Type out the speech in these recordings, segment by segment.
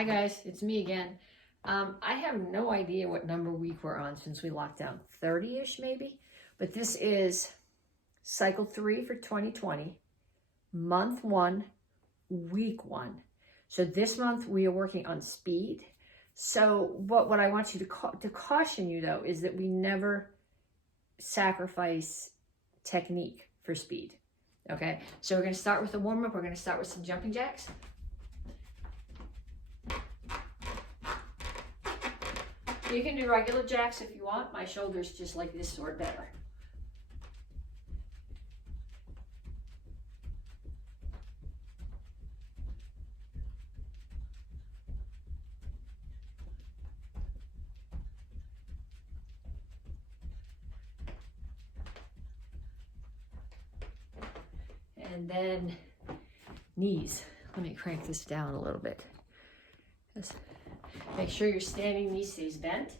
Hi guys, it's me again. I have no idea what number week we're on since we locked down, 30-ish maybe, but this is cycle 3 for 2020, month 1, week 1. So this month we are working on speed. So what I want you to caution you though is that we never sacrifice technique for speed. Okay, so we're going to start with a warm-up. We're going to start with some jumping jacks. You can do regular jacks if you want. My shoulders just like this sort better. And then knees. Let me crank this down a little bit. Just make sure your standing knee stays bent.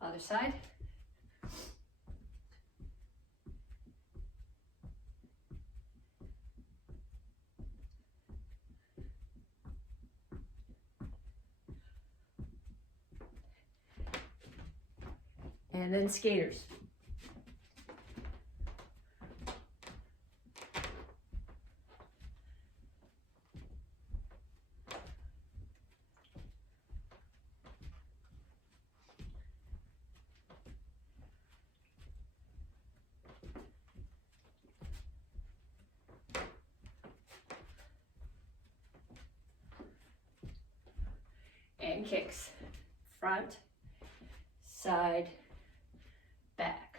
Other side. And then skaters. And kicks. Front, side, back.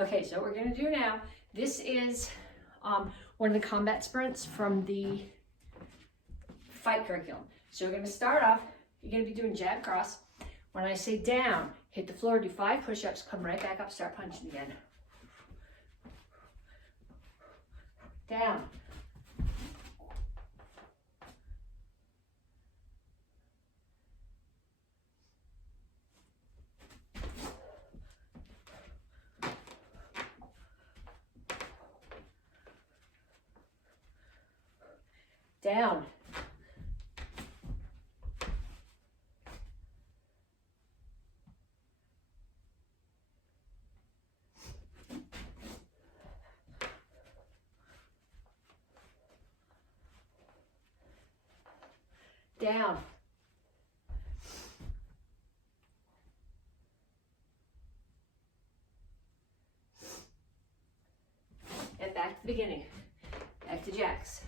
Okay, so what we're going to do now, this is one of the combat sprints from the fight curriculum. So we're going to start off, you're going to be doing jab cross. When I say down, hit the floor, do 5 push-ups, come right back up, start punching again. Down. Down. Down. And back to the beginning. Back to jacks.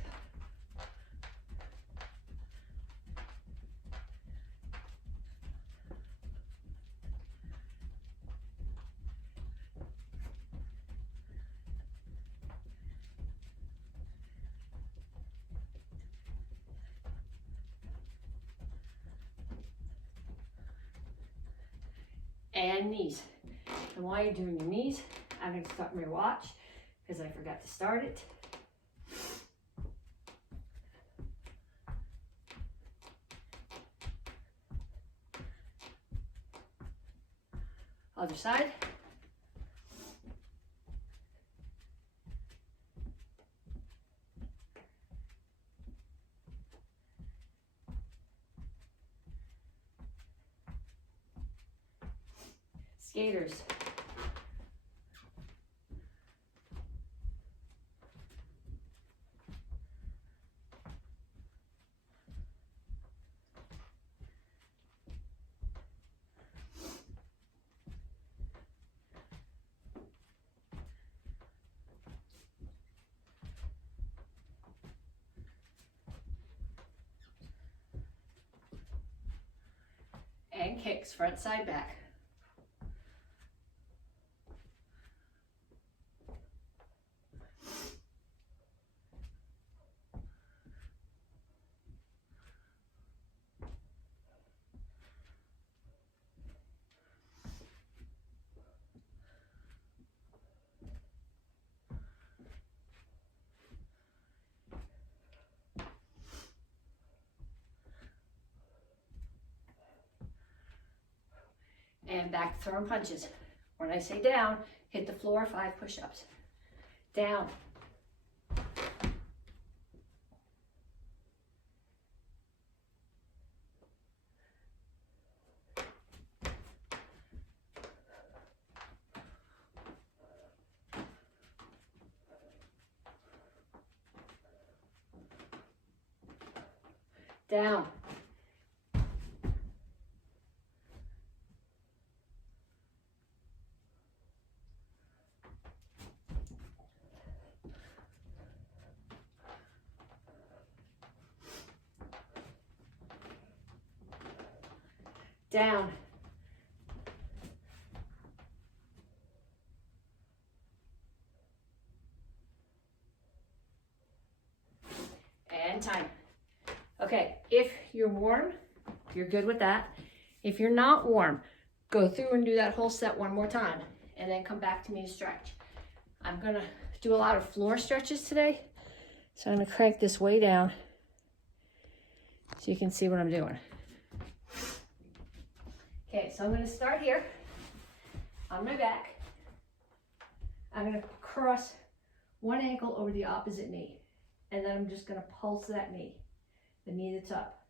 And knees. And while you're doing your knees, I'm going to start my watch because I forgot to start it. Other side. Skaters. And kicks, front, side, back. and back to throwing punches. When I say down, hit the floor, 5 push-ups. Down. Down. Down. And time. Okay, if you're warm, you're good with that. If you're not warm, go through and do that whole set one more time and then come back to me to stretch. I'm gonna do a lot of floor stretches today. So I'm gonna crank this way down so you can see what I'm doing. Okay, so I'm gonna start here on my back. I'm gonna cross one ankle over the opposite knee. And then I'm just gonna pulse that knee, the knee that's up.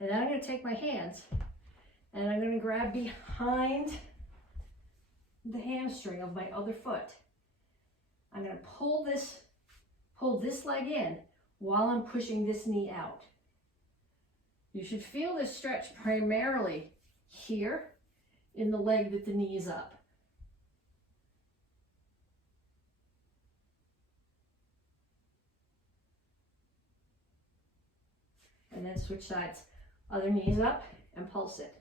And then I'm gonna take my hands and I'm gonna grab behind the hamstring of my other foot. I'm gonna pull this leg in while I'm pushing this knee out. You should feel this stretch primarily here in the leg that the knee is up. And then switch sides. Other knees up and pulse it.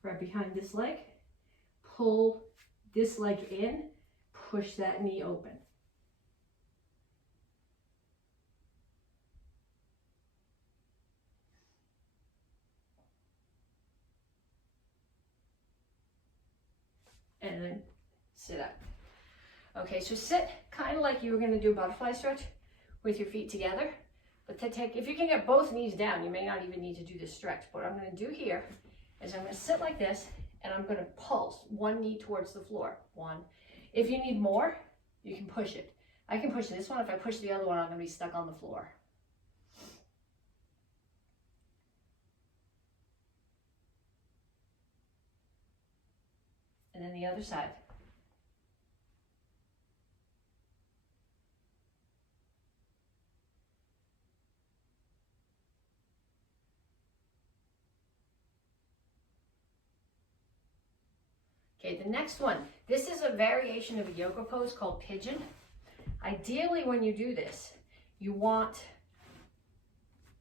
Right behind this leg, pull this leg in, push that knee open. And then sit up. Okay, so sit kind of like you were going to do a butterfly stretch with your feet together. But to take, if you can get both knees down, you may not even need to do this stretch. What I'm going to do here is I'm going to sit like this, and I'm going to pulse one knee towards the floor. One. If you need more, you can push it. I can push this one. If I push the other one, I'm going to be stuck on the floor. And then the other side. Okay, the next one. This is a variation of a yoga pose called pigeon. Ideally, when you do this, you want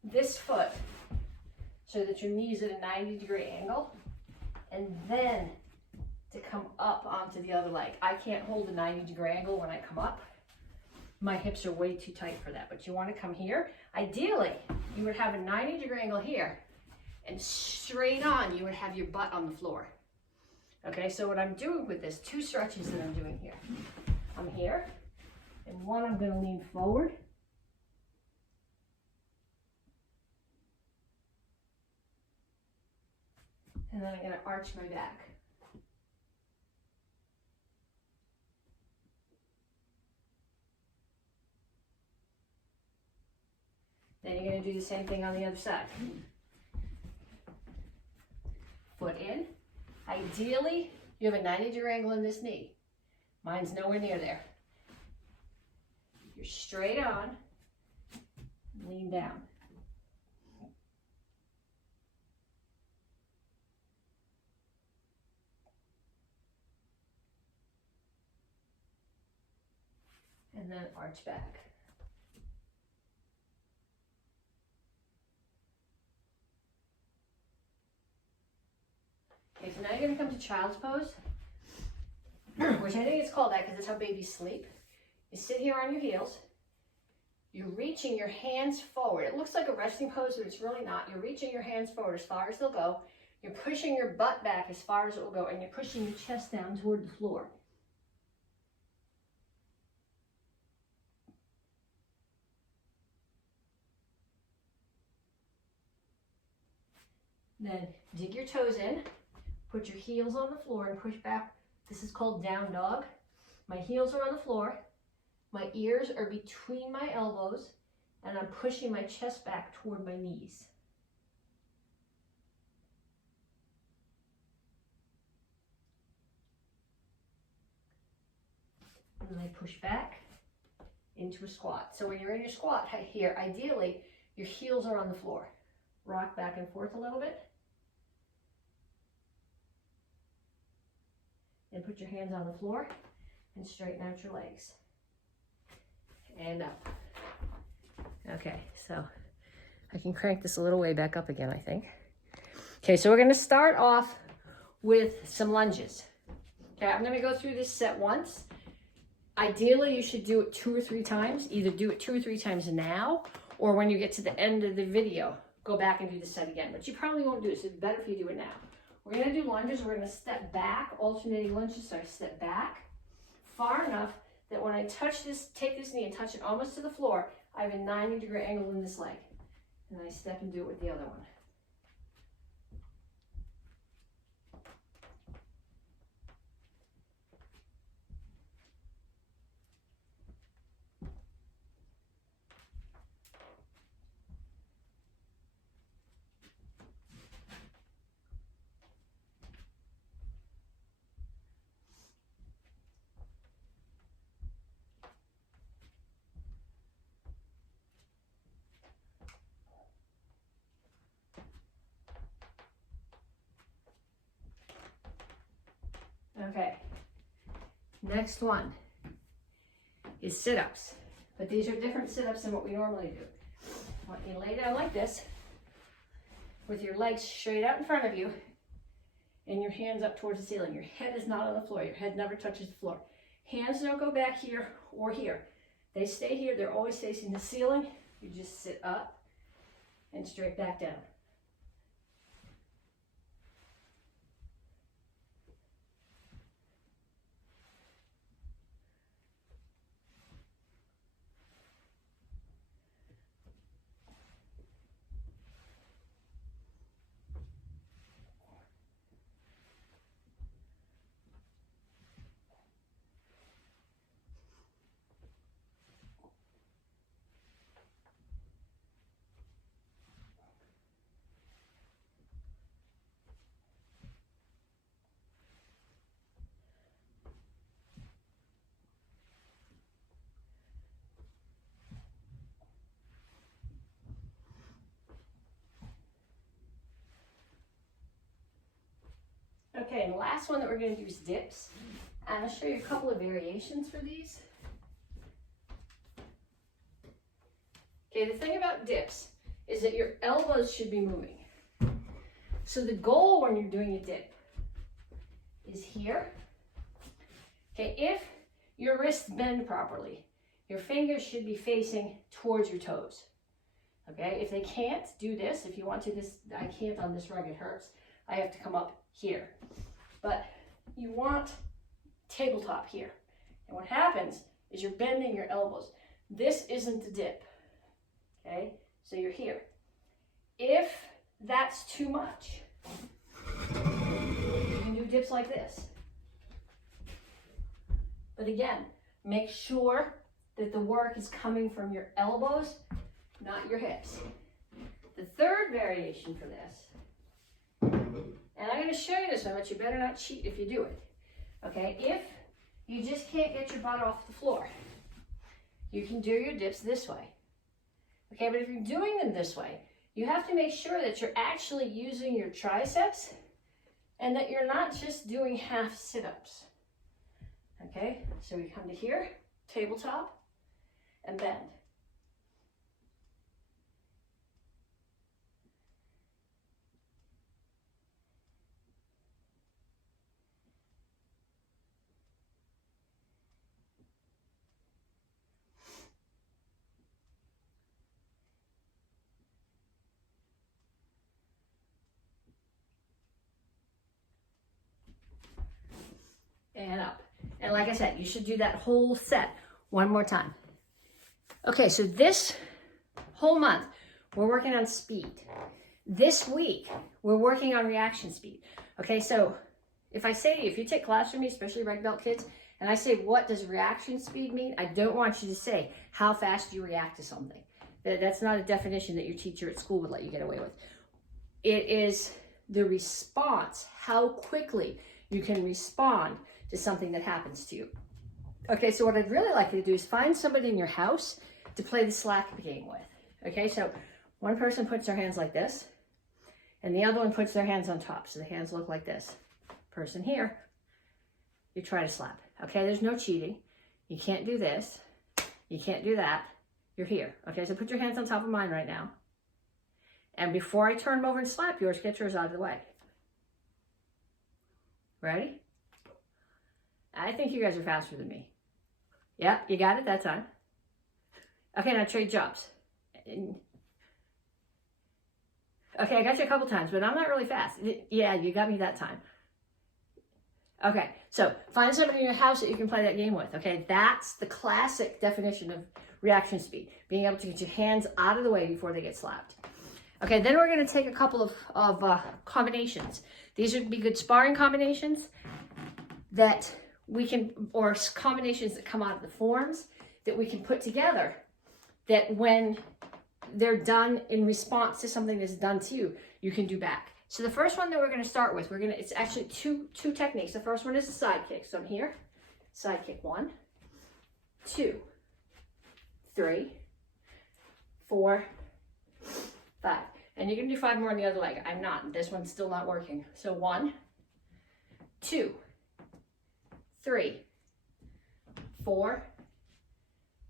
this foot so that your knee's at a 90-degree angle, and then to come up onto the other leg. I can't hold a 90-degree angle when I come up. My hips are way too tight for that, but you want to come here. Ideally, you would have a 90-degree angle here, and straight on, you would have your butt on the floor. Okay, so what I'm doing with this, 2 stretches that I'm doing here. I'm here, and one I'm going to lean forward. And then I'm going to arch my back. Then you're going to do the same thing on the other side. Foot in. Ideally, you have a 90-degree angle in this knee. Mine's nowhere near there. You're straight on, lean down. And then arch back. Okay, so now you're going to come to child's pose, which I think it's called that because it's how babies sleep. You sit here on your heels. you're reaching your hands forward. It looks like a resting pose, but it's really not. You're reaching your hands forward as far as they'll go. You're pushing your butt back as far as it will go, and you're pushing your chest down toward the floor. Then dig your toes in, put your heels on the floor and push back. This is called down dog. My heels are on the floor, my ears are between my elbows, and I'm pushing my chest back toward my knees. And then I push back into a squat. So when you're in your squat here, ideally, your heels are on the floor. Rock back and forth a little bit. And put your hands on the floor and straighten out your legs. And up. Okay, so I can crank this a little way back up again, I think. Okay, so we're going to start off with some lunges. Okay, I'm going to go through this set once. Ideally, you should do it 2 or 3 times. Either do it 2 or 3 times now, or when you get to the end of the video, go back and do the set again. But you probably won't do it, so it's better if you do it now. We're going to do lunges. We're going to step back, alternating lunges. So I step back far enough that when I touch this, take this knee and touch it almost to the floor, I have a 90-degree angle in this leg. And then I step and do it with the other one. Okay, next one is sit-ups, but these are different sit-ups than what we normally do. I want you to lay down like this with your legs straight out in front of you and your hands up towards the ceiling. Your head is not on the floor. Your head never touches the floor. Hands don't go back here or here. They stay here. They're always facing the ceiling. You just sit up and straight back down. Okay, and the last one that we're going to do is dips. And I'll show you a couple of variations for these. Okay, the thing about dips is that your elbows should be moving. So the goal when you're doing a dip is here. Okay, if your wrists bend properly, your fingers should be facing towards your toes. Okay, if they can't, do this. If you want to, I can't on this rug, it hurts. I have to come up here. But you want tabletop here. And what happens is you're bending your elbows. This isn't a dip. Okay, so you're here. If that's too much, you can do dips like this. But again, make sure that the work is coming from your elbows, not your hips. The third variation for this, and I'm going to show you this one, but you better not cheat if you do it. Okay, if you just can't get your butt off the floor, you can do your dips this way. Okay, but if you're doing them this way, you have to make sure that you're actually using your triceps and that you're not just doing half sit-ups. Okay, so we come to here, tabletop, and bend. And like I said, you should do that whole set one more time. Okay, so this whole month, we're working on speed. This week, we're working on reaction speed. Okay, so if you take class with me, especially red belt kids, and I say, what does reaction speed mean? I don't want you to say how fast you react to something. That's not a definition that your teacher at school would let you get away with. It is the response, how quickly you can respond to something that happens to you. Okay, so what I'd really like you to do is find somebody in your house to play the slack game with. Okay, so one person puts their hands like this, and the other one puts their hands on top. So the hands look like this. Person here, you try to slap. Okay, there's no cheating. You can't do this. You can't do that. You're here. Okay, so put your hands on top of mine right now. And before I turn them over and slap yours, get yours out of the way. Ready? I think you guys are faster than me. Yeah, you got it that time. Okay, now trade jobs. Okay, I got you a couple times, but I'm not really fast. Yeah, you got me that time. Okay, so find somebody in your house that you can play that game with, okay? That's the classic definition of reaction speed, being able to get your hands out of the way before they get slapped. Okay, then we're going to take a couple of combinations. These would be good sparring combinations that we can, or combinations that come out of the forms that we can put together that when they're done in response to something that's done to you, you can do back. So the first one that we're going to start with, it's actually two techniques. The first one is a side kick. So I'm here, side kick 1, 2, 3, 4, 5. And you're going to do 5 more on the other leg. I'm not. This one's still not working. So 1, 2, 3, 4,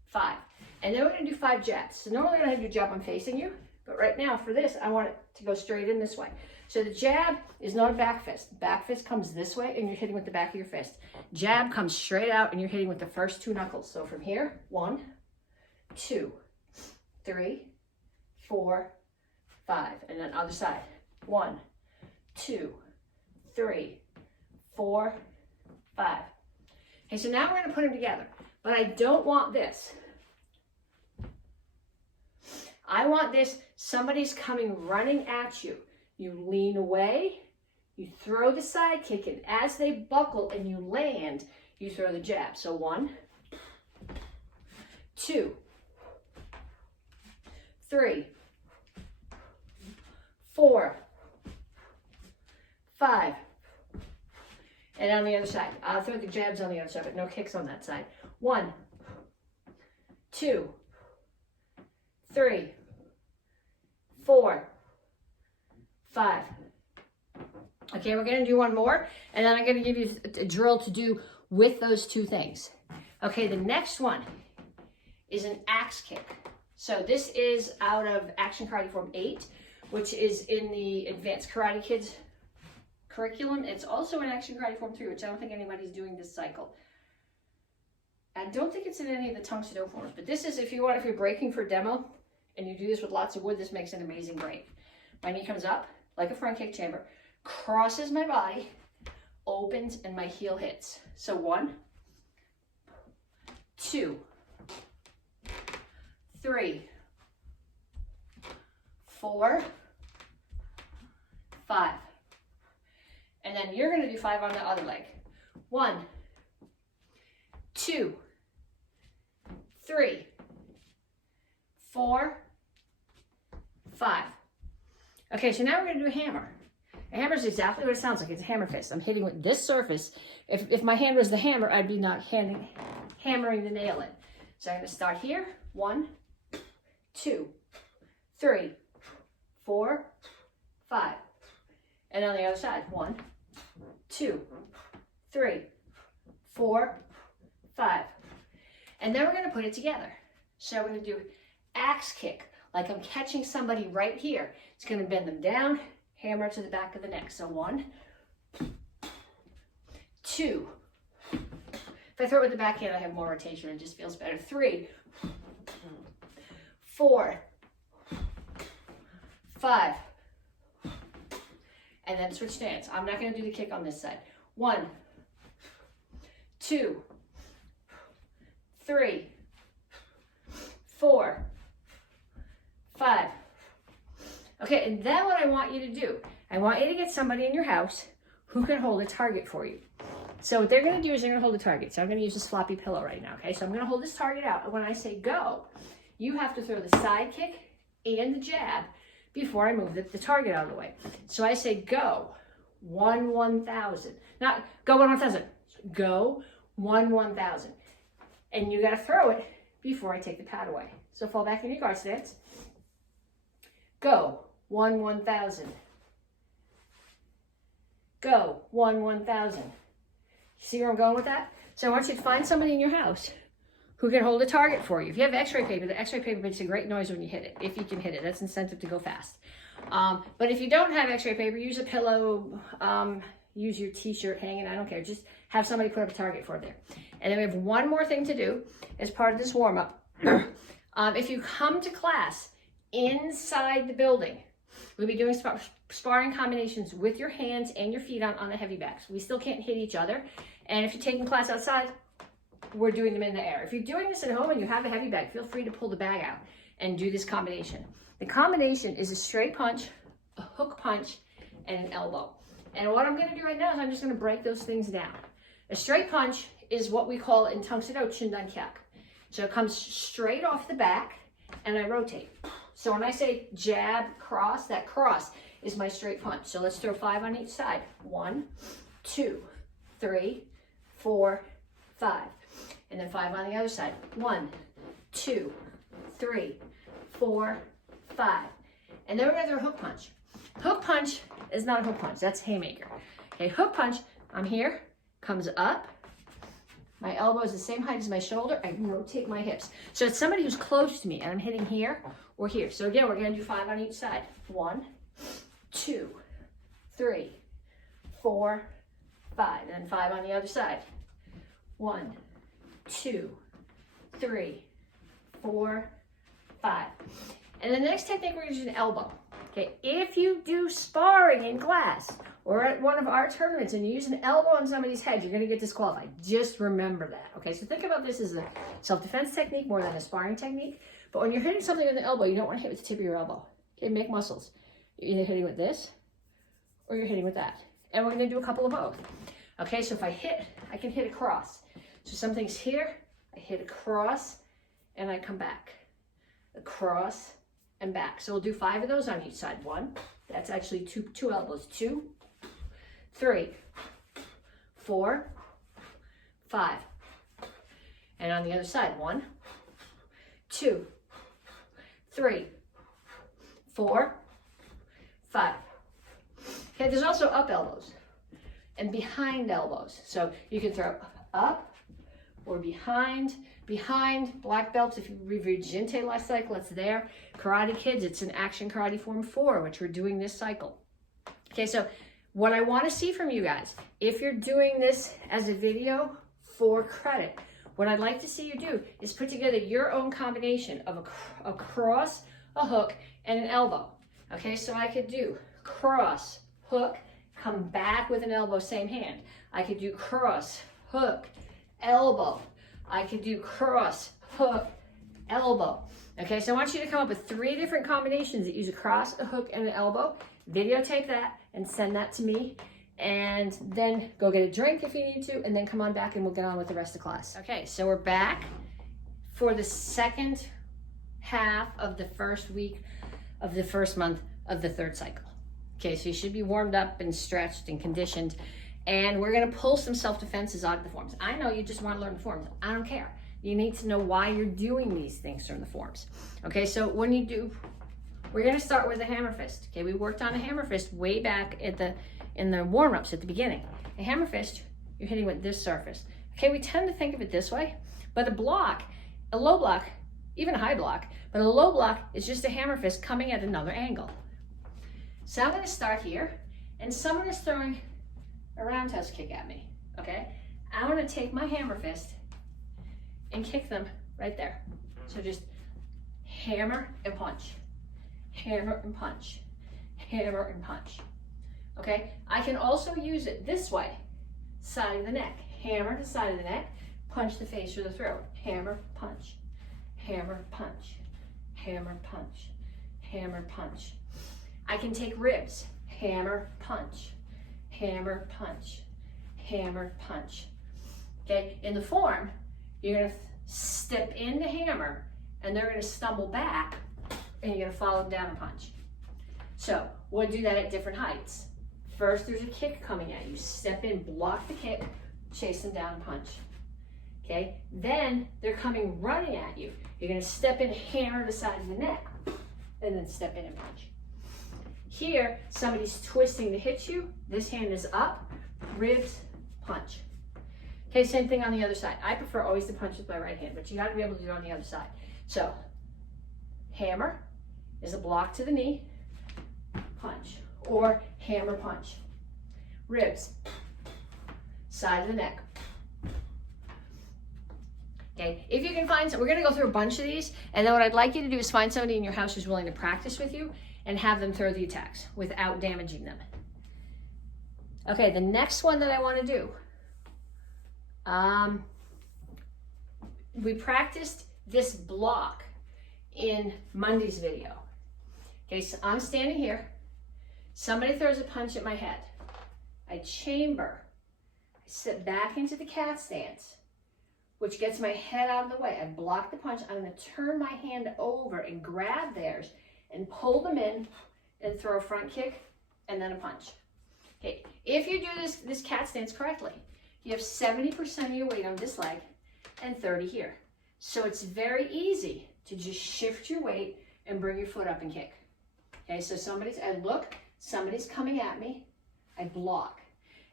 5. And then we're going to do 5 jabs. So normally when I do jab, I'm facing you. But right now for this, I want it to go straight in this way. So the jab is not a back fist. Back fist comes this way and you're hitting with the back of your fist. Jab comes straight out and you're hitting with the first 2 knuckles. So from here, 1, 2, 3, 4, 5. And then other side. 1, 2, 3, 4, 5. Okay, so now we're going to put them together. But I don't want this. I want this, somebody's coming running at you. You lean away, you throw the side kick, and as they buckle and you land, you throw the jab. So 1, 2, 3, 4, 5. And on the other side, I'll throw the jabs on the other side, but no kicks on that side. 1, 2, 3, 4, 5. Okay, we're going to do one more, and then I'm going to give you a drill to do with those 2 things. Okay, the next one is an axe kick. So this is out of Action Karate Form 8, which is in the Advanced Karate Kids curriculum. It's also in Action Karate Form 3, which I don't think anybody's doing this cycle. I don't think it's in any of the Tang Soo Do forms, but this is if you're breaking for demo and you do this with lots of wood, this makes an amazing break. My knee comes up like a front kick chamber, crosses my body, opens, and my heel hits. So 1, 2, 3, 4, 5. And then you're going to do 5 on the other leg. 1, 2, 3, 4, 5. Okay, so now we're going to do a hammer. A hammer is exactly what it sounds like. It's a hammer fist. I'm hitting with this surface. If my hand was the hammer, I'd be not hammering the nail in. So I'm going to start here. 1, 2, 3, 4, 5. And on the other side. 1, 2, 3, 4, 5. And then we're going to put it together. So we're going to do axe kick, like I'm catching somebody right here. It's going to bend them down, hammer to the back of the neck. So 1, 2. If I throw it with the backhand, I have more rotation. It just feels better. 3, 4, 5. And then switch stance. I'm not going to do the kick on this side. 1, 2, 3, 4, 5. Okay, and then what I want you to do, I want you to get somebody in your house who can hold a target for you. So what they're going to do is they're going to hold a target. So I'm going to use this floppy pillow right now, okay? So I'm going to hold this target out. And when I say go, you have to throw the side kick and the jab before I move the target out of the way. So I say go, 1, 1,000. Not go 1, 1,000. Go, 1, 1,000. And you got to throw it before I take the pad away. So fall back in your guard stance. Go, 1, 1,000. Go, 1, 1,000. See where I'm going with that? So I want you to find somebody in your house who can hold a target for you. If you have x-ray paper, the x-ray paper makes a great noise when you hit it. If you can hit it, that's incentive to go fast. But if you don't have x-ray paper, use a pillow, use your t-shirt hanging, I don't care. Just have somebody put up a target for there. And then we have one more thing to do as part of this warm-up. If you come to class inside the building, we'll be doing sparring combinations with your hands and your feet on the heavy backs. We still can't hit each other. And if you're taking class outside, we're doing them in the air. If you're doing this at home and you have a heavy bag, feel free to pull the bag out and do this combination. The combination is a straight punch, a hook punch, and an elbow. And what I'm going to do right now is I'm just going to break those things down. A straight punch is what we call in Tang Soo Do chindan kyak. So it comes straight off the back and I rotate. So when I say jab, cross, that cross is my straight punch. So let's throw 5 on each side. 1, 2, 3, 4, 5. And then 5 on the other side. 1, 2, 3, 4, 5. And then we're going to do a hook punch. Hook punch is not a hook punch. That's haymaker. Okay, hook punch, I'm here, comes up. My elbow is the same height as my shoulder. I rotate my hips. So it's somebody who's close to me and I'm hitting here or here. So again, we're going to do 5 on each side. 1, 2, 3, 4, 5. And then 5 on the other side. 1, 2, 3, 4, 5. And then the next technique, we're going to use an elbow. Okay, if you do sparring in class or at one of our tournaments and you use an elbow on somebody's head, you're going to get disqualified. Just remember that. Okay, so think about this as a self-defense technique more than a sparring technique. But when you're hitting something with an elbow, you don't want to hit with the tip of your elbow. Okay, make muscles. You're either hitting with this or you're hitting with that. And we're going to do a couple of both. Okay, so if I hit, I can hit across. So something's here, I hit across, and I come back. Across and back. So we'll do 5 of those on each side. 1, that's actually two elbows. 2, 3, 4, 5. And on the other side, 1, 2, 3, 4, 5. Okay, there's also up elbows and behind elbows. So you can throw up or behind. Behind, black belts, if you review Jinte last cycle, it's there. Karate Kids, it's an action karate form 4, which we're doing this cycle. Okay, so what I want to see from you guys, if you're doing this as a video for credit, what I'd like to see you do is put together your own combination of a cross, a hook, and an elbow. Okay, so I could do cross, hook, come back with an elbow, same hand. I could do cross, hook, elbow. I could do cross, hook, elbow. Okay, so I want you to come up with 3 different combinations that use a cross, a hook, and an elbow. Videotape that and send that to me. And then go get a drink if you need to, and then come on back and we'll get on with the rest of class. Okay, so we're back for the second half of the first week of the first month of the 3rd cycle. Okay, so you should be warmed up and stretched and conditioned. And we're going to pull some self-defenses out of the forms. I know you just want to learn the forms. I don't care. You need to know why you're doing these things from the forms. Okay, so when you do, we're going to start with a hammer fist. Okay, we worked on a hammer fist way back in the warm-ups at the beginning. A hammer fist, you're hitting with this surface. Okay, we tend to think of it this way, but a low block, even a high block, but a low block is just a hammer fist coming at another angle. So I'm going to start here, and someone is throwing a roundhouse kick at me, okay? I'm gonna take my hammer fist and kick them right there. So just hammer and punch, hammer and punch, hammer and punch, okay? I can also use it this way, side of the neck, hammer to side of the neck, punch the face or the throat. Hammer, punch, hammer, punch, hammer, punch, hammer, punch. I can take ribs. Hammer, punch, hammer, punch, hammer, punch. Okay, in the form, you're gonna step in the hammer and they're gonna stumble back and you're gonna follow them down and punch. So we'll do that at different heights. First, there's a kick coming at you. Step in, block the kick, chase them down and punch. Okay, then they're coming running at you. You're gonna step in, hammer the side of the neck, and then step in and punch. Here, somebody's twisting to hit you. This hand is up, ribs, punch. Okay, same thing on the other side. I prefer always to punch with my right hand, but you gotta be able to do it on the other side. So, hammer is a block to the knee, punch, or hammer, punch. Ribs, side of the neck. Okay, if you can find some, we're gonna go through a bunch of these, and then what I'd like you to do is find somebody in your house who's willing to practice with you and have them throw the attacks without damaging them. Okay, the next one that I wanna do, we practiced this block in Monday's video. Okay, so I'm standing here, somebody throws a punch at my head. I chamber, I sit back into the cat stance, which gets my head out of the way. I block the punch. I'm gonna turn my hand over and grab theirs and pull them in and throw a front kick and then a punch. Okay, if you do this cat stance correctly, you have 70% of your weight on this leg and 30 here. So it's very easy to just shift your weight and bring your foot up and kick. Okay, so I look, somebody's coming at me, I block.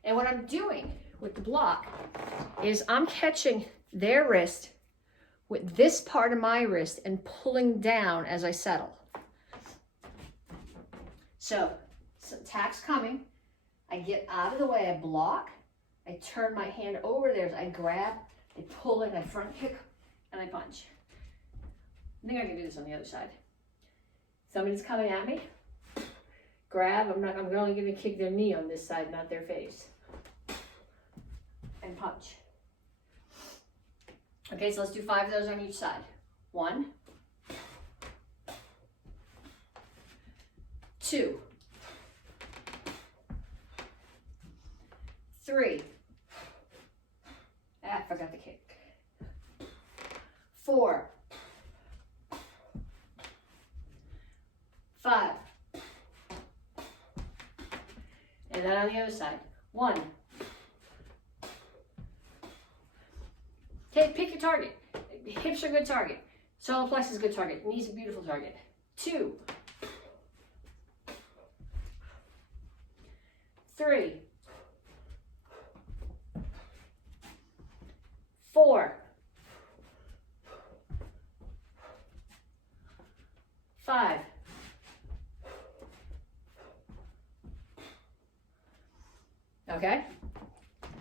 And what I'm doing with the block is I'm catching their wrist with this part of my wrist and pulling down as I settle. So attack's coming, I get out of the way, I block, I turn my hand over theirs, I grab, I pull in, I front kick, and I punch. I think I can do this on the other side. Somebody's coming at me, grab, I'm only gonna kick their knee on this side, not their face. And punch. Okay, so let's do 5 of those on each side. 1, 2, 3. I forgot the kick. 4, 5. And then on the other side. 1. Okay, pick your target. Hips are a good target. Solar plexus is a good target. Knees are a beautiful target. 2, 3, 4, 5. Okay,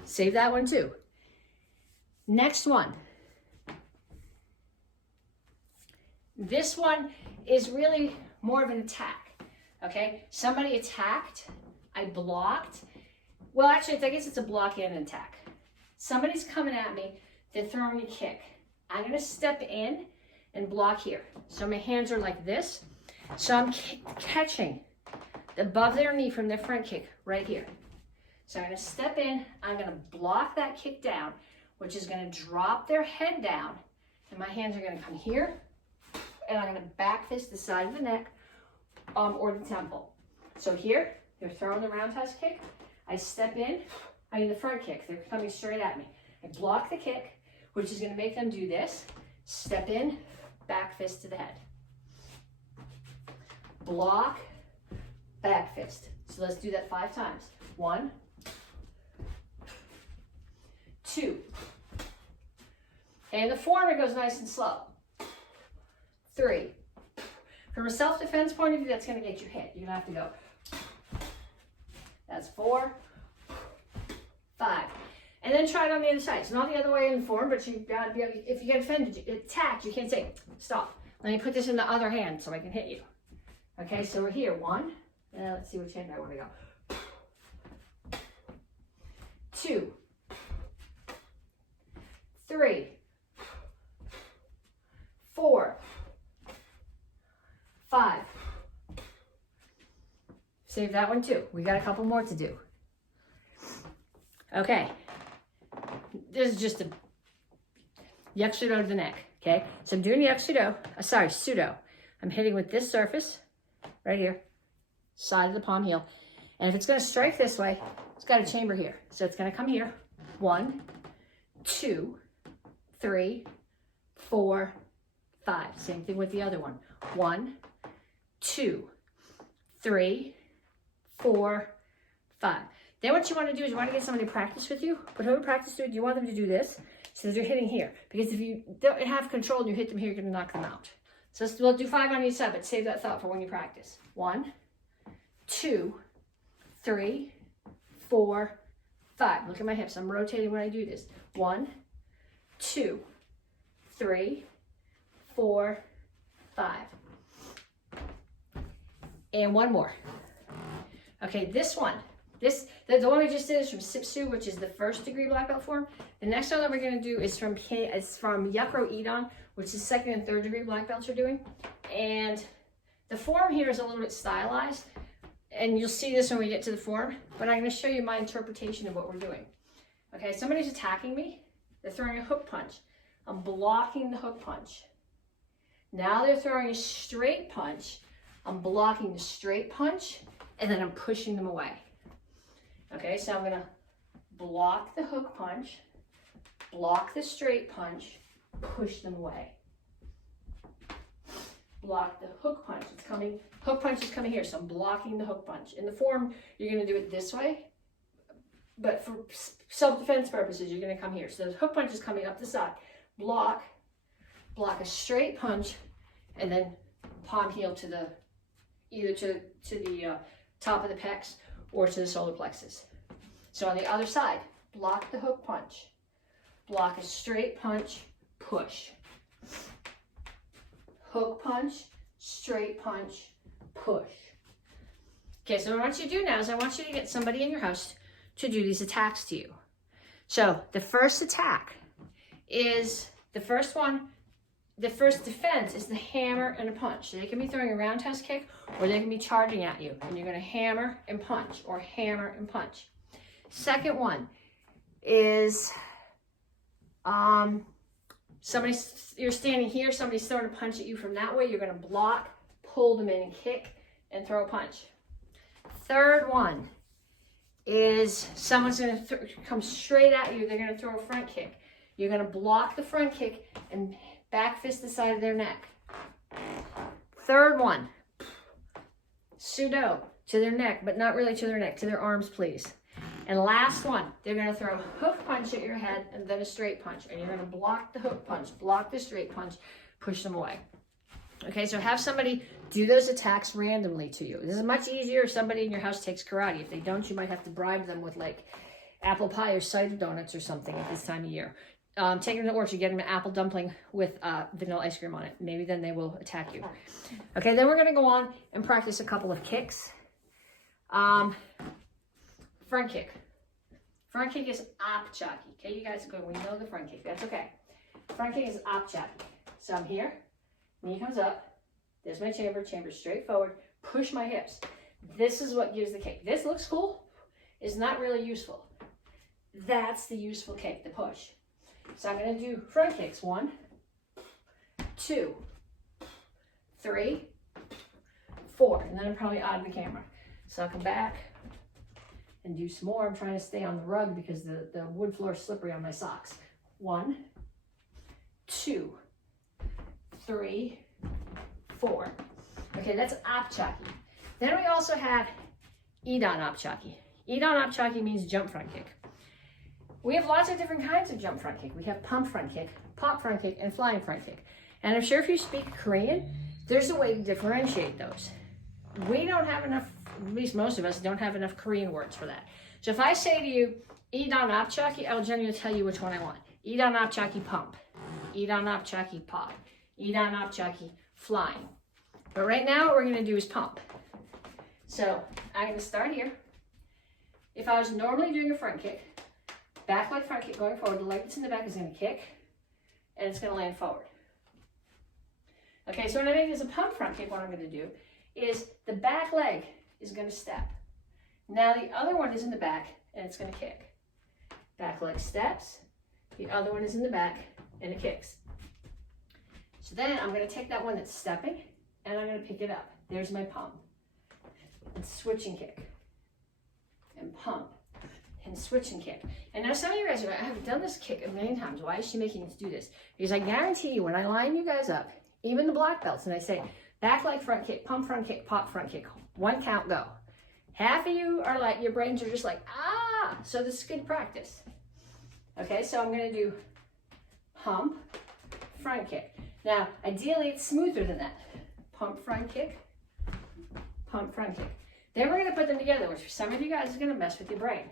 save that one too. Next one. This one is really more of an attack, okay? Somebody attacked, I blocked. Well, actually, I guess it's a block and an attack. Somebody's coming at me, they're throwing a kick. I'm gonna step in and block here. So my hands are like this. So I'm catching above their knee from their front kick right here. So I'm gonna step in, I'm gonna block that kick down, which is gonna drop their head down, and my hands are gonna come here, and I'm gonna back fist the side of the neck or the temple. So here, they're throwing the roundhouse kick, I step in, the front kick, they're coming straight at me. I block the kick, which is gonna make them do this, step in, back fist to the head. Block, back fist. So let's do that 5 times. 1, 2. And the form, it goes nice and slow. 3. From a self-defense point of view, that's going to get you hit. You're going to have to go. That's 4, 5. And then try it on the other side. It's not the other way in the form, but you've got to be able, if you get offended, attacked, you can't say, stop. Let me put this in the other hand so I can hit you. Okay, so we're here. 1. Let's see which hand I want to go. 2, 3, 3, 4, 5. Save that one too. We got a couple more to do. Okay. This is just a yak sudo to the neck. Okay. So I'm doing yak sudo. Sudo. I'm hitting with this surface right here, side of the palm heel. And if it's going to strike this way, it's got a chamber here. So it's going to come here. 1, 2, 3, 4, 5. Same thing with the other one. 1, 2, 3, 4, 5. Then what you want to do is you want to get somebody to practice with you. But whoever practice with you want them to do this so that they're hitting here. Because if you don't have control and you hit them here, you're going to knock them out. So we'll do 5 on each side, but save that thought for when you practice. 1, 2, 3, 4, 5. Look at my hips. I'm rotating when I do this. 1, 2, 3, 4, 5. And one more. Okay, this one. The one we just did is from Sipsu, which is the 1st degree black belt form. The next one that we're going to do is from Yakro Idon, which is 2nd and 3rd degree black belts are doing. And the form here is a little bit stylized, and you'll see this when we get to the form, but I'm going to show you my interpretation of what we're doing. Okay, somebody's attacking me. They're throwing a hook punch. I'm blocking the hook punch. Now they're throwing a straight punch. I'm blocking the straight punch, and then I'm pushing them away. Okay, so I'm going to block the hook punch, block the straight punch, push them away. Block the hook punch. It's coming. Hook punch is coming here, so I'm blocking the hook punch. In the form, you're going to do it this way, but for self-defense purposes, you're going to come here. So the hook punch is coming up the side. Block a straight punch, and then palm heel to the either to the top of the pecs or to the solar plexus. So on the other side, block the hook punch, block a straight punch, push. Hook punch, straight punch, push. Okay, so what I want you to do now is I want you to get somebody in your house to do these attacks to you. So the first attack is the first one. The first defense is the hammer and a punch. So they can be throwing a roundhouse kick or they can be charging at you. And you're going to hammer and punch or hammer and punch. Second one is you're standing here, somebody's throwing a punch at you from that way. You're going to block, pull them in and kick and throw a punch. Third one is someone's going to come straight at you. They're going to throw a front kick. You're going to block the front kick and back fist the side of their neck. Third one, sudo to their neck, but not really to their neck, to their arms, please. And last one, they're going to throw a hook punch at your head and then a straight punch. And you're going to block the hook punch, block the straight punch, push them away. Okay, so have somebody do those attacks randomly to you. This is much easier if somebody in your house takes karate. If they don't, you might have to bribe them with like apple pie or cider donuts or something at this time of year. Take them to the orchard, get them an apple dumpling with vanilla ice cream on it. Maybe then they will attack you. Okay, then we're going to go on and practice a couple of kicks. Front kick. Front kick is apchaki. Okay, you guys go. We know the front kick. That's okay. Front kick is apchaki. So I'm here. Knee comes up. There's my chamber. Chamber straight forward. Push my hips. This is what gives the kick. This looks cool. It's not really useful. That's the useful kick, the push. So I'm going to do front kicks. 1, 2, 3, 4. And then I'm probably out of the camera. So I'll come back and do some more. I'm trying to stay on the rug because the wood floor is slippery on my socks. 1, 2, 3, 4. Okay, that's apchaki. Then we also have Idon apchaki. Idon apchaki means jump front kick. We have lots of different kinds of jump front kick. We have pump front kick, pop front kick, and flying front kick. And I'm sure if you speak Korean, there's a way to differentiate those. We don't have enough, at least most of us don't have enough Korean words for that. So if I say to you, Idon apchaki, I will generally tell you which one I want. Idon apchaki pump, Idon apchaki pop, Idon apchaki flying. But right now what we're going to do is pump. So I'm going to start here. If I was normally doing a front kick, back leg front kick going forward, the leg that's in the back is going to kick, and it's gonna land forward. Okay, so when I make this a pump front kick, what I'm gonna do is the back leg is gonna step. Now the other one is in the back and it's gonna kick. Back leg steps, the other one is in the back and it kicks. So then I'm gonna take that one that's stepping and I'm gonna pick it up. There's my pump. And switch and kick. And pump. And switch and kick. And now some of you guys are like, I have done this kick a million times. Why is she making us do this? Because I guarantee you, when I line you guys up, even the black belts, and I say, back leg front kick, pump front kick, pop front kick, 1 count, go. Half of you are like, your brains are just like, ah, so this is good practice. Okay, so I'm gonna do pump, front kick. Now, ideally it's smoother than that. Pump, front kick, pump, front kick. Then we're gonna put them together, which for some of you guys is gonna mess with your brain.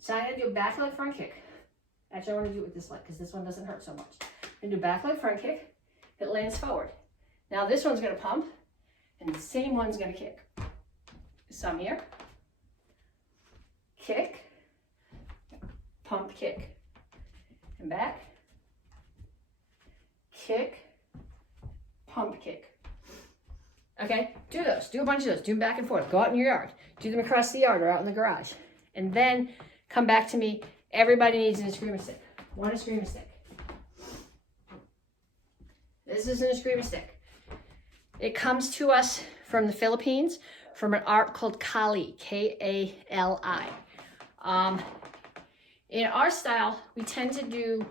So I'm gonna do a back leg front kick. Actually, I wanna do it with this leg, because this one doesn't hurt so much. I'm gonna do back leg front kick, it lands forward. Now this one's gonna pump, and the same one's gonna kick. So I'm here, kick, pump, kick, and back, kick, pump, kick. Okay, do those, do a bunch of those, do them back and forth, go out in your yard, do them across the yard or out in the garage, and then come back to me. Everybody needs an eskrima stick. One eskrima stick. This is an eskrima stick. It comes to us from the Philippines, from an art called Kali, K-A-L-I. In our style, we tend to do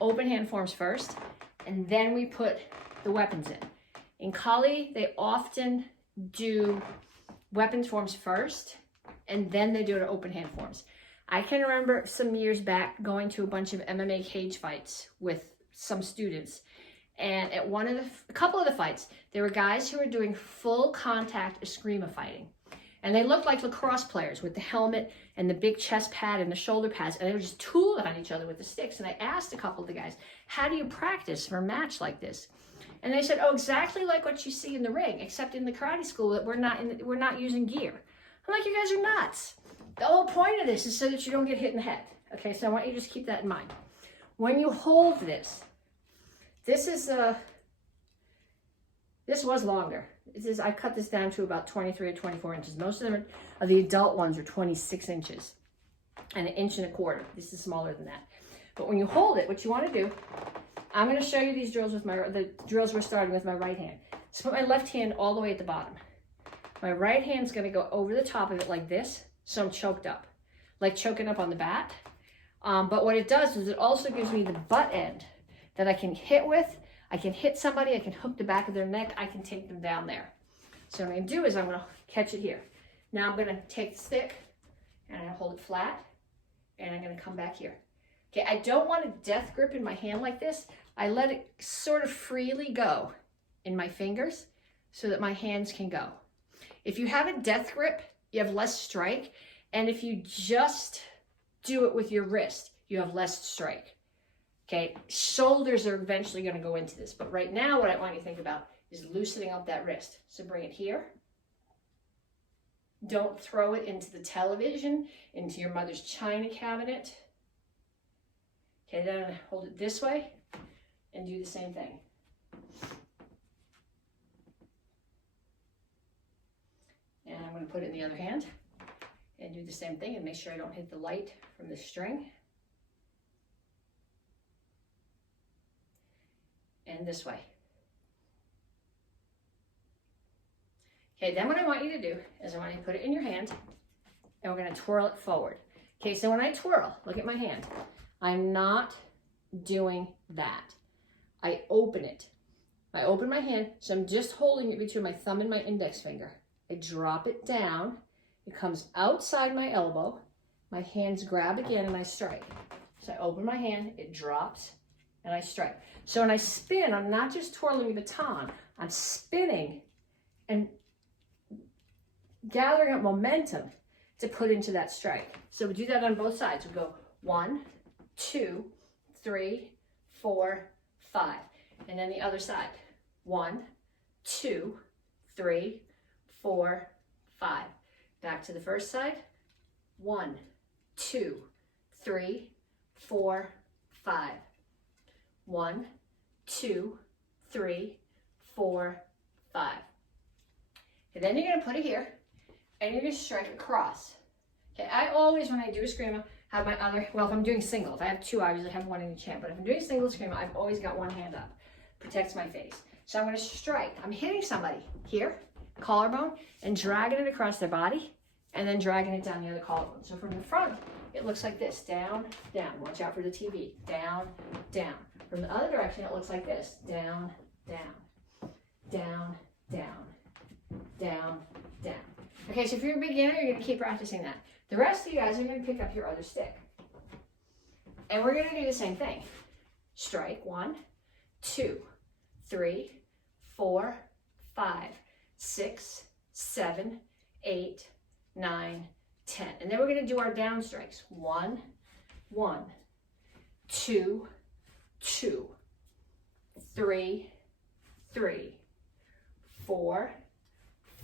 open hand forms first, and then we put the weapons in. In Kali, they often do weapons forms first, and then they do the open hand forms. I can remember some years back going to a bunch of MMA cage fights with some students, and at a couple of the fights, there were guys who were doing full contact eskrima fighting. And they looked like lacrosse players with the helmet and the big chest pad and the shoulder pads, and they were just tooling on each other with the sticks. And I asked a couple of the guys, how do you practice for a match like this? And they said, oh, exactly like what you see in the ring, except in the karate school that we're not using gear. I'm like, you guys are nuts. The whole point of this is so that you don't get hit in the head. Okay, so I want you to just keep that in mind. When you hold this was longer. I cut this down to about 23 or 24 inches. Most of them are the adult ones are 26 inches and 1.25 inches. This is smaller than that. But when you hold it, what you want to do, I'm going to show you these drills with the drills we're starting with my right hand. So put my left hand all the way at the bottom. My right hand's going to go over the top of it like this, so I'm choked up, like choking up on the bat. But what it does is it also gives me the butt end that I can hit with. I can hit somebody, I can hook the back of their neck, I can take them down there. So what I'm going to do is I'm going to catch it here. Now I'm going to take the stick and I'm going to hold it flat and I'm going to come back here. Okay, I don't want a death grip in my hand like this. I let it sort of freely go in my fingers so that my hands can go. If you have a death grip, you have less strike. And if you just do it with your wrist, you have less strike. Okay, shoulders are eventually going to go into this, but right now what I want you to think about is loosening up that wrist. So bring it here. Don't throw it into the television, into your mother's china cabinet. Okay, then I'm going to hold it this way and do the same thing. And I'm going to put it in the other hand and do the same thing and make sure I don't hit the light from the string. And this way. Okay, then what I want you to do is I want you to put it in your hand and we're going to twirl it forward. Okay, so when I twirl, look at my hand. I'm not doing that. I open it. I open my hand, so I'm just holding it between my thumb and my index finger. I drop it down. It comes outside my elbow. My hands grab again and I strike. So I open my hand, it drops, and I strike. So when I spin, I'm not just twirling a baton, I'm spinning and gathering up momentum to put into that strike. So we do that on both sides. We go 1, 2, 3, 4, 5. And then the other side. 1, 2, 3, 4, 5. Back to the first side. 1, 2, 3, 4, 5. 1, 2, 3, 4, 5. And then you're going to put it here, and you're going to strike across. Okay, I always, when I do a screamo, have my other, well, if I'm doing single, if I have two, I usually have one in each hand, but if I'm doing single screamo, I've always got one hand up. Protects my face. So I'm going to strike. I'm hitting somebody here, collarbone, and dragging it across their body, and then dragging it down the other collarbone. So from the front, it looks like this, down, down. Watch out for the TV. Down, down. From the other direction, it looks like this, down, down, down, down, down, down. Okay, so if you're a beginner, you're going to keep practicing that. The rest of you guys are going to pick up your other stick. And we're going to do the same thing. Strike, 1, 2, 3, 4, 5, 6, 7, 8, 9, 10. And then we're going to do our down strikes. 1, 1, 2, 2, 3, 3, 4,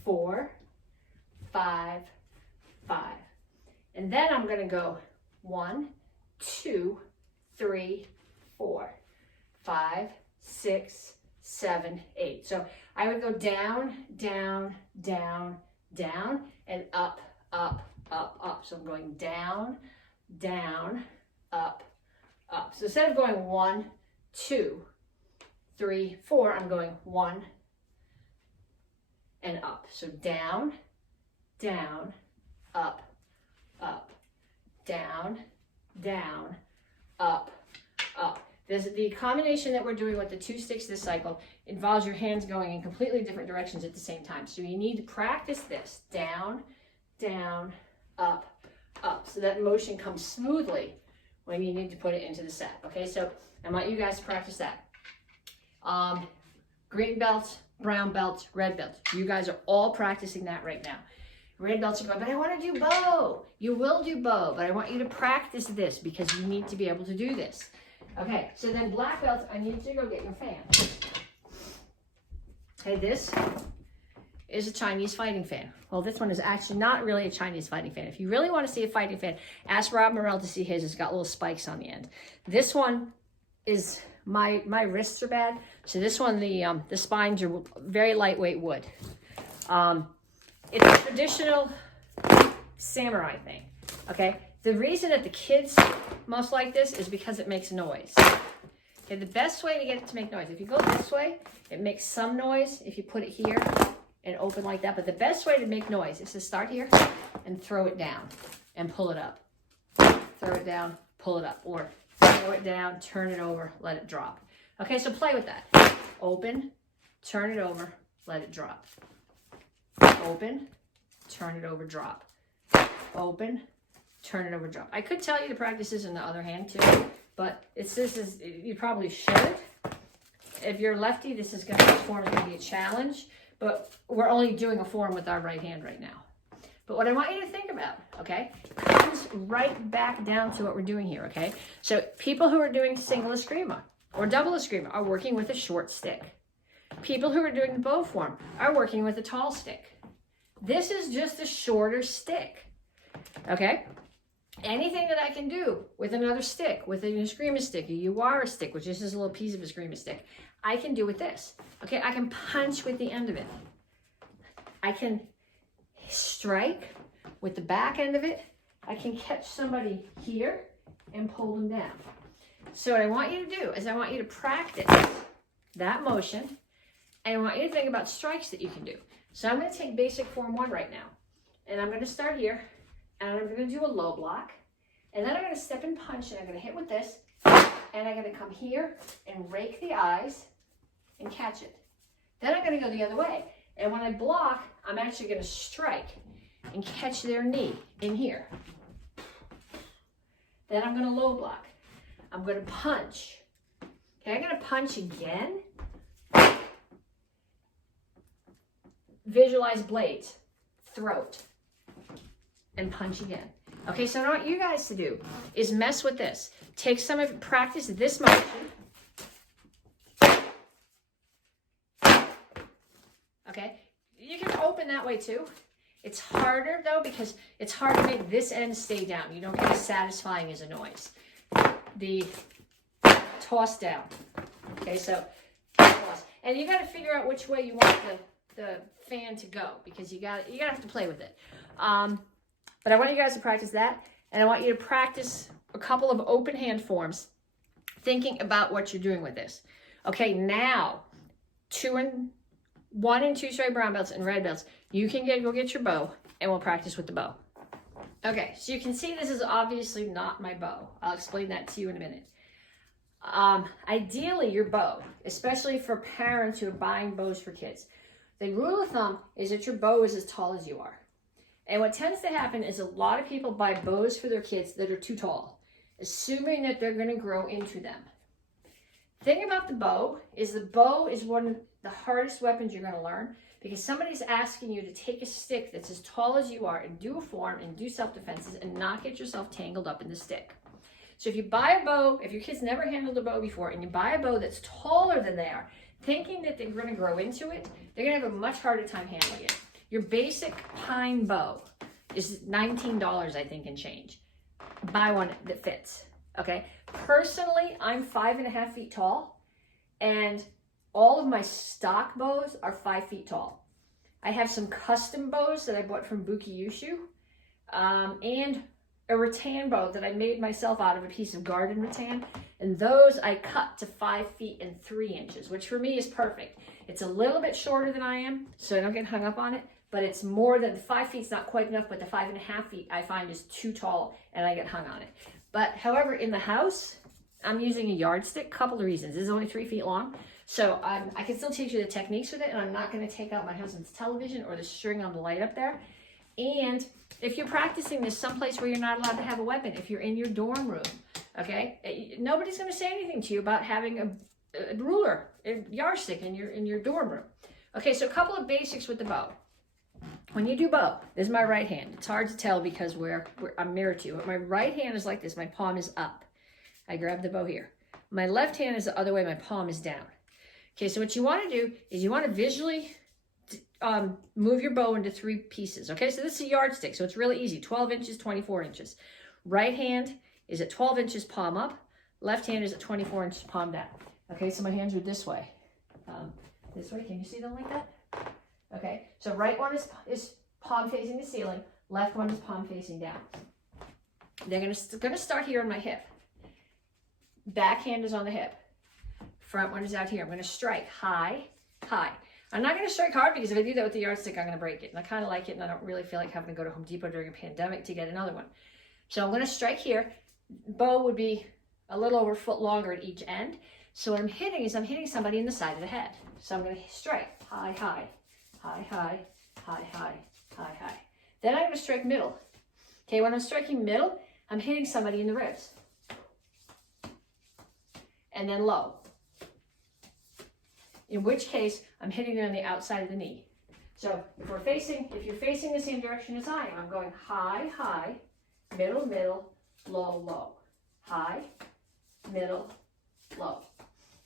4, 5, 5. And then I'm going to go 1, 2, 3, 4, 5, 6, 7, 8. So I would go down, down, down, down, and up, up, up, up. So I'm going down, down, up, up. So instead of going 1, 2, 3, 4, I'm going 1 and up. So down, down, up, up, down, down, up, up. The combination that we're doing with the 2 sticks this cycle involves your hands going in completely different directions at the same time. So you need to practice this, down, down, up, up. So that motion comes smoothly when you need to put it into the set. Okay, so I want you guys to practice that. Green belts, brown belts, red belts. You guys are all practicing that right now. Red belts are going, but I want to do bow. You will do bow, but I want you to practice this because you need to be able to do this. Okay, so then black belts, I need you to go get your fan. Okay, this is a Chinese fighting fan. Well, this one is actually not really a Chinese fighting fan. If you really want to see a fighting fan, ask Rob Morrell to see his. It's got little spikes on the end. This one is, my wrists are bad, so this one, the spines are very lightweight wood. It's a traditional samurai thing, okay? The reason that the kids most like this is because it makes noise. Okay, the best way to get it to make noise, if you go this way, it makes some noise if you put it here and open like that, but the best way to make noise is to start here and throw it down and pull it up. Throw it down, pull it up, or throw it down, turn it over, let it drop. Okay, so play with that. Open, turn it over, let it drop. Open, turn it over, drop. Open, turn it over, drop. I could tell you to practice this in the other hand too, but you probably should. If you're lefty, this form is going to be a challenge, but we're only doing a form with our right hand right now. But what I want you to think about, okay, comes right back down to what we're doing here, okay? So people who are doing single eskrima or double eskrima are working with a short stick. People who are doing the bow form are working with a tall stick. This is just a shorter stick, okay? Anything that I can do with another stick, with an eskrima stick, a Uwara stick, which is just a little piece of eskrima stick, I can do with this, okay? I can punch with the end of it. I can strike with the back end of it. I can catch somebody here and pull them down. So what I want you to do is I want you to practice that motion, and I want you to think about strikes that you can do. So I'm going to take basic form 1 right now, and I'm going to start here, and I'm going to do a low block, and then I'm going to step and punch, and I'm going to hit with this, and I'm going to come here and rake the eyes and catch it. Then I'm going to go the other way, and when I block, I'm actually going to strike and catch their knee in here. Then I'm going to low block. I'm going to punch. Okay, I'm going to punch again. Visualize blades, throat, and punch again. Okay, so what I want you guys to do is mess with this. Take some of, practice this motion. Okay, you can open that way too. It's harder though because it's hard to make this end stay down. You don't get as satisfying as a noise. toss down. Okay, so toss. And you got to figure out which way you want the fan to go, because you gotta have to play with it. But I want you guys to practice that, and I want you to practice a couple of open hand forms, thinking about what you're doing with this. Okay, now 1 and 2 striped brown belts and red belts. You can go get your bow, and we'll practice with the bow. Okay, so you can see this is obviously not my bow. I'll explain that to you in a minute. Ideally, your bow, especially for parents who are buying bows for kids, the rule of thumb is that your bow is as tall as you are. And what tends to happen is a lot of people buy bows for their kids that are too tall, assuming that they're going to grow into them. Thing about the bow is one of the hardest weapons you're going to learn, because somebody's asking you to take a stick that's as tall as you are and do a form and do self-defenses and not get yourself tangled up in the stick. So if you buy a bow, if your kid's never handled a bow before, and you buy a bow that's taller than they are, thinking that they're going to grow into it, they're going to have a much harder time handling it. Your basic pine bow is $19, I think, and change. Buy one that fits, okay? Personally, I'm 5.5 feet tall, and all of my stock bows are 5 feet tall. I have some custom bows that I bought from Bukiyushu, and a rattan bow that I made myself out of a piece of garden rattan, and those I cut to 5 feet and 3 inches, which for me is perfect. It's a little bit shorter than I am, so I don't get hung up on it, but it's more than the 5 feet's not quite enough, but the 5.5 feet I find is too tall, and I get hung on it. But however, in the house, I'm using a yardstick. Couple of reasons. This is only 3 feet long, so I can still teach you the techniques with it, and I'm not going to take out my husband's television or the string on the light up there. And if you're practicing this someplace where you're not allowed to have a weapon, if you're in your dorm room, okay, nobody's going to say anything to you about having a ruler, a yardstick in your dorm room. Okay, so a couple of basics with the bow. When you do bow, this is my right hand. It's hard to tell because I'm mirrored to you. But my right hand is like this. My palm is up. I grab the bow here. My left hand is the other way. My palm is down. Okay, so what you want to do is you want to visually move your bow into 3 pieces. Okay, so this is a yardstick, so it's really easy. 12 inches, 24 inches. Right hand is at 12 inches, palm up. Left hand is at 24 inches, palm down. Okay, so my hands are this way. This way, can you see them like that? Okay, so right one is palm facing the ceiling. Left one is palm facing down. They're gonna start here on my hip. Back hand is on the hip. Front one is out here. I'm gonna strike high, high. I'm not going to strike hard because if I do that with the yardstick, I'm going to break it. And I kind of like it, and I don't really feel like having to go to Home Depot during a pandemic to get another one. So I'm going to strike here. Bow would be a little over a foot longer at each end. So what I'm hitting is I'm hitting somebody in the side of the head. So I'm going to strike high, high, high, high, high, high, high, high. Then I'm going to strike middle. Okay, when I'm striking middle, I'm hitting somebody in the ribs. And then low. In which case, I'm hitting them on the outside of the knee. So if you're facing the same direction as I am, I'm going high, high, middle, middle, low, low. High, middle, low.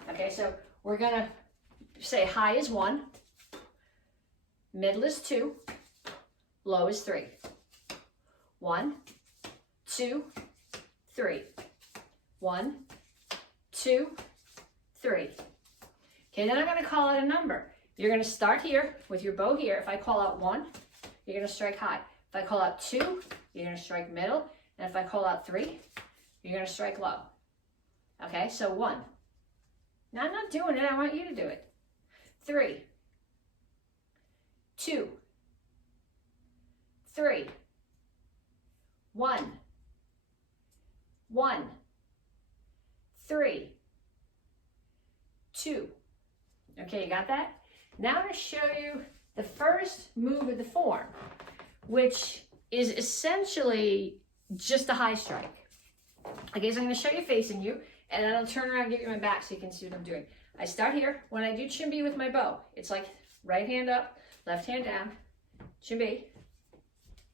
Okay, so we're gonna say high is 1, middle is 2, low is 3. 1, 2, 3. 1, 2, 3. Okay, then I'm going to call out a number. You're going to start here with your bow here. If I call out 1, you're going to strike high. If I call out 2, you're going to strike middle. And if I call out 3, you're going to strike low. Okay, so 1. Now I'm not doing it. I want you to do it. 3, 2, 3, 1, 1, 3, 2. Okay, you got that? Now I'm going to show you the first move of the form, which is essentially just a high strike. Okay, so I'm going to show you facing you, and then I'll turn around and give you my back so you can see what I'm doing. I start here. When I do chimbi with my bow, it's like right hand up, left hand down, chimbi,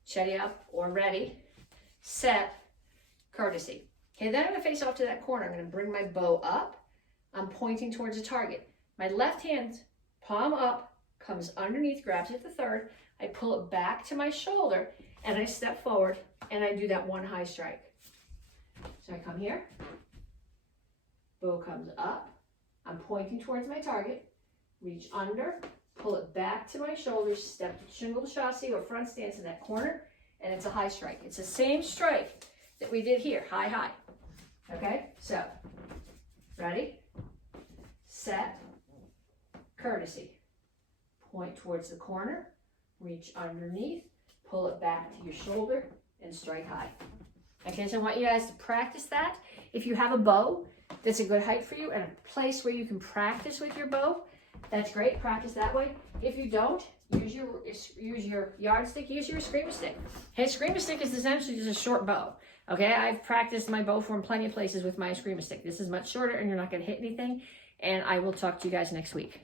steady up, or ready, set, courtesy. Okay, then I'm going to face off to that corner. I'm going to bring my bow up. I'm pointing towards a target. My left hand, palm up, comes underneath, grabs at the third. I pull it back to my shoulder, and I step forward, and I do that 1 high strike. So I come here, bow comes up, I'm pointing towards my target, reach under, pull it back to my shoulders, step to shingle chassis or front stance in that corner, and it's a high strike. It's the same strike that we did here, high, high. Okay, so, ready, set, courtesy. Point towards the corner, reach underneath, pull it back to your shoulder, and strike high. Okay, so I want you guys to practice that. If you have a bow that's a good height for you and a place where you can practice with your bow, that's great, practice that way. If you don't, use your yardstick, use your screamer stick. Hey, screamer stick is essentially just a short bow. Okay, I've practiced my bow form plenty of places with my screamer stick. This is much shorter and you're not gonna hit anything. And I will talk to you guys next week.